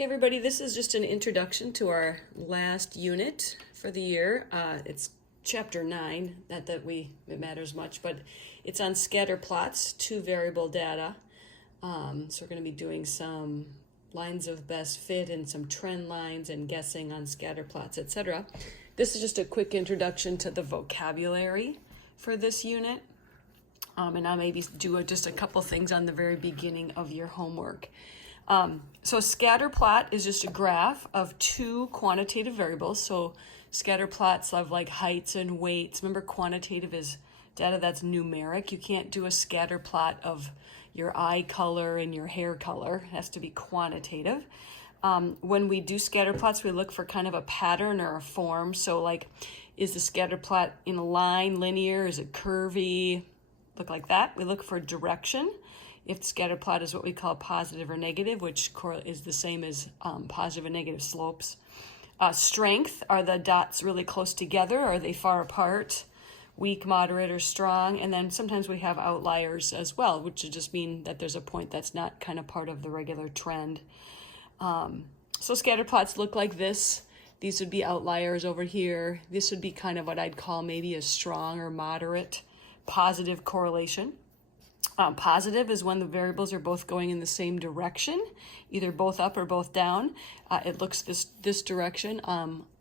Hey everybody, this is just an introduction to our last unit for the year. It's chapter 9, not that it matters much, but it's on scatterplots, 2 variable data. So we're going to be doing some lines of best fit and some trend lines and guessing on scatterplots, etc. This is just a quick introduction to the vocabulary for this unit. And I'll maybe do just a couple things on the very beginning of your homework. So a scatter plot is just a graph of 2 quantitative variables. So scatter plots of like heights and weights. Remember, quantitative is data that's numeric. You can't do a scatter plot of your eye color and your hair color. It has to be quantitative. When we do scatter plots, we look for kind of a pattern or a form. So like, is the scatter plot in a line, linear? Is it curvy? Look like that. We look for direction. If the scatter plot is what we call positive or negative, which is the same as positive and negative slopes. Strength, are the dots really close together? Are they far apart? Weak, moderate, or strong? And then sometimes we have outliers as well, which would just mean that there's a point that's not kind of part of the regular trend. So scatter plots look like this. These would be outliers over here. This would be kind of what I'd call maybe a strong or moderate positive correlation. Positive is when the variables are both going in the same direction, either both up or both down. It looks this direction.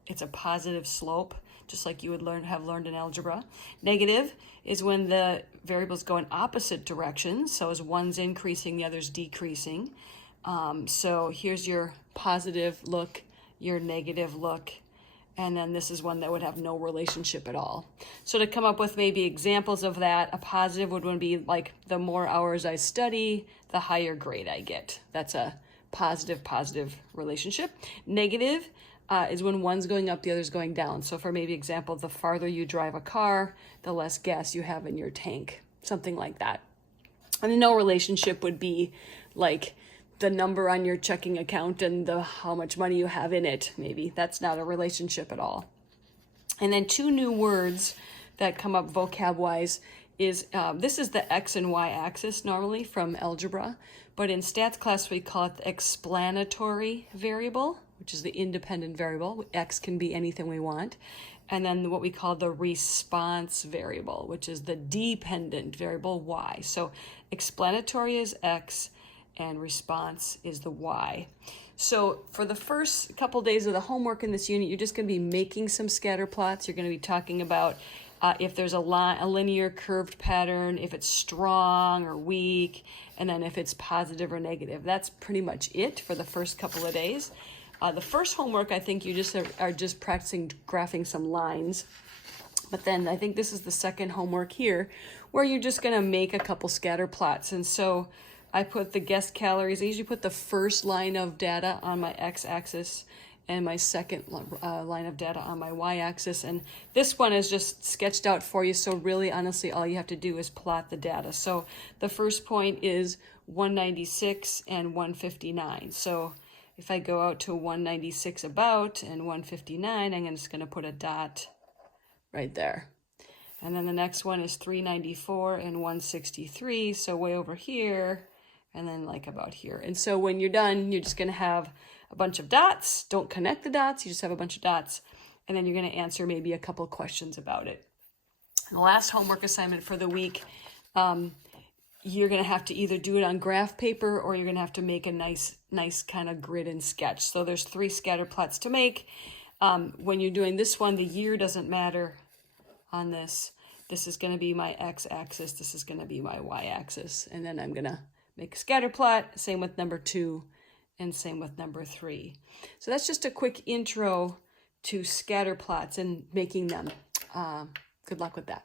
It's a positive slope, just like you would have learned in algebra. Negative is when the variables go in opposite directions. So as one's increasing, the other's decreasing. So here's your positive look, your negative look. And then this is one that would have no relationship at all. So to come up with maybe examples of that, a positive would be like the more hours I study, the higher grade I get. That's a positive relationship. Negative is when one's going up, the other's going down. So for maybe example, the farther you drive a car, the less gas you have in your tank, something like that. And the no relationship would be like the number on your checking account and how much money you have in it, maybe. That's not a relationship at all. And then 2 new words that come up vocab-wise is, this is the X and Y axis normally from algebra, but in stats class we call it the explanatory variable, which is the independent variable. X can be anything we want. And then what we call the response variable, which is the dependent variable, Y. So explanatory is X, and response is the Y. So for the first couple days of the homework in this unit, you're just going to be making some scatter plots. You're going to be talking about if there's a linear curved pattern, if it's strong or weak, and then if it's positive or negative. That's pretty much it for the first couple of days. The first homework, I think you just are just practicing graphing some lines. But then I think this is the second homework here, where you're just going to make a couple scatter plots. And so I put the guessed calories. I usually put the first line of data on my x-axis and my second line of data on my y-axis. And this one is just sketched out for you. So really, honestly, all you have to do is plot the data. So the first point is 196 and 159. So if I go out to 196 about and 159, I'm just going to put a dot right there. And then the next one is 394 and 163. So way over here. And then like about here. And so when you're done, you're just going to have a bunch of dots. Don't connect the dots. You just have a bunch of dots. And then you're going to answer maybe a couple questions about it. And the last homework assignment for the week, you're going to have to either do it on graph paper or you're going to have to make a nice kind of grid and sketch. So there's 3 scatter plots to make. When you're doing this one, the year doesn't matter on this. This is going to be my x-axis. This is going to be my y-axis. And then I'm going to make a scatter plot, same with number 2, and same with number 3. So that's just a quick intro to scatter plots and making them. Good luck with that.